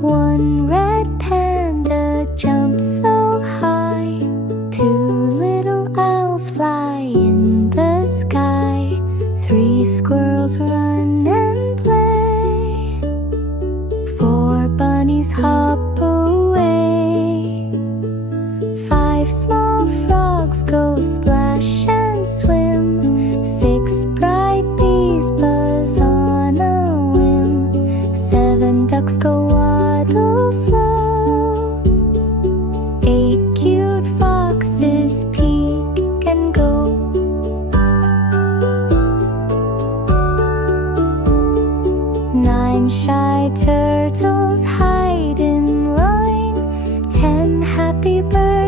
One red panda jumps so high. Two little owls fly in the sky. Three squirrels run and play. Four bunnies hop away. Five small frogs go splash and swim. Six bright bees buzz on a whim. Seven ducks go waddle slow. Eight cute foxes peek and go. Nine shy turtles hide in line. 10 happy birds